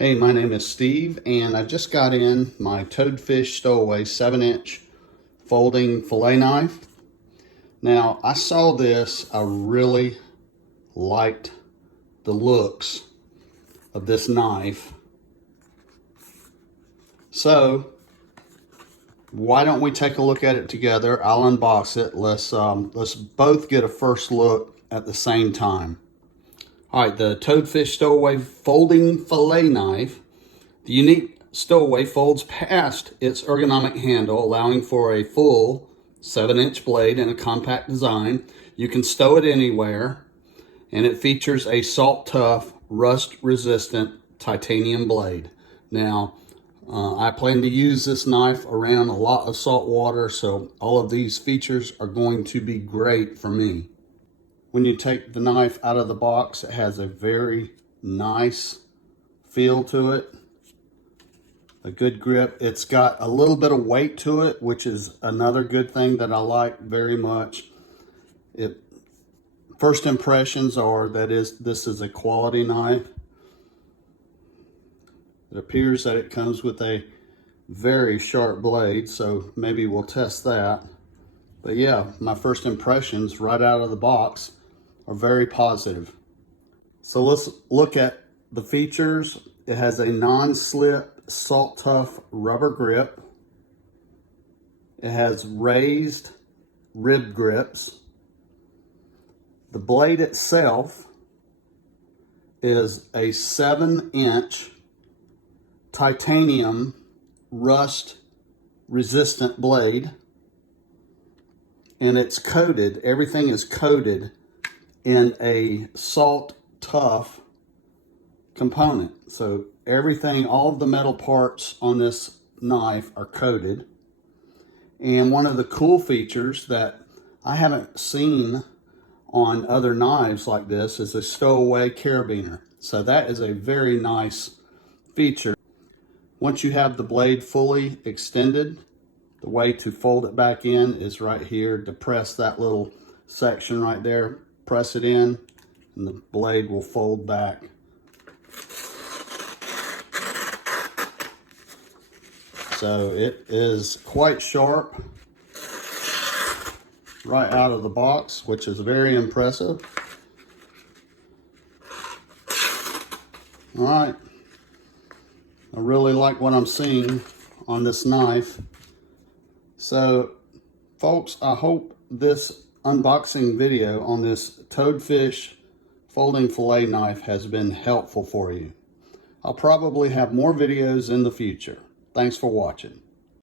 Hey, my name is Steve, and I just got in my Toadfish Stowaway 7-inch folding fillet knife. Now, I saw this, I really liked the looks of this knife. So, why don't we take a look at it together? I'll unbox it. Let's both get a first look at the same time. All right, the Toadfish Stowaway folding fillet knife. The unique stowaway folds past its ergonomic handle, allowing for a full 7-inch blade and a compact design. You can stow it anywhere, and it features a salt-tough, rust-resistant titanium blade. Now, I plan to use this knife around a lot of salt water, so all of these features are going to be great for me. When you take the knife out of the box, it has a very nice feel to it. A good grip. It's got a little bit of weight to it, which is another good thing that I like very much. First impressions are that this is a quality knife. It appears that it comes with a very sharp blade, so maybe we'll test that. But yeah, my first impressions right out of the box are very positive. So let's look at the features. It has a non-slip, salt-tough rubber grip. It has raised rib grips. The blade itself is a 7-inch titanium rust-resistant blade. And it's coated, everything is coated in a salt-tough component. So everything, all of the metal parts on this knife are coated. And one of the cool features that I haven't seen on other knives like this is a stowaway carabiner. So that is a very nice feature. Once you have the blade fully extended, the way to fold it back in is right here. Depress that little section right there, press it in, and the blade will fold back. So it is quite sharp right out of the box, which is very impressive. All right, I really like what I'm seeing on this knife. So, folks, I hope this unboxing video on this Toadfish folding fillet knife has been helpful for you. I'll probably have more videos in the future. Thanks for watching.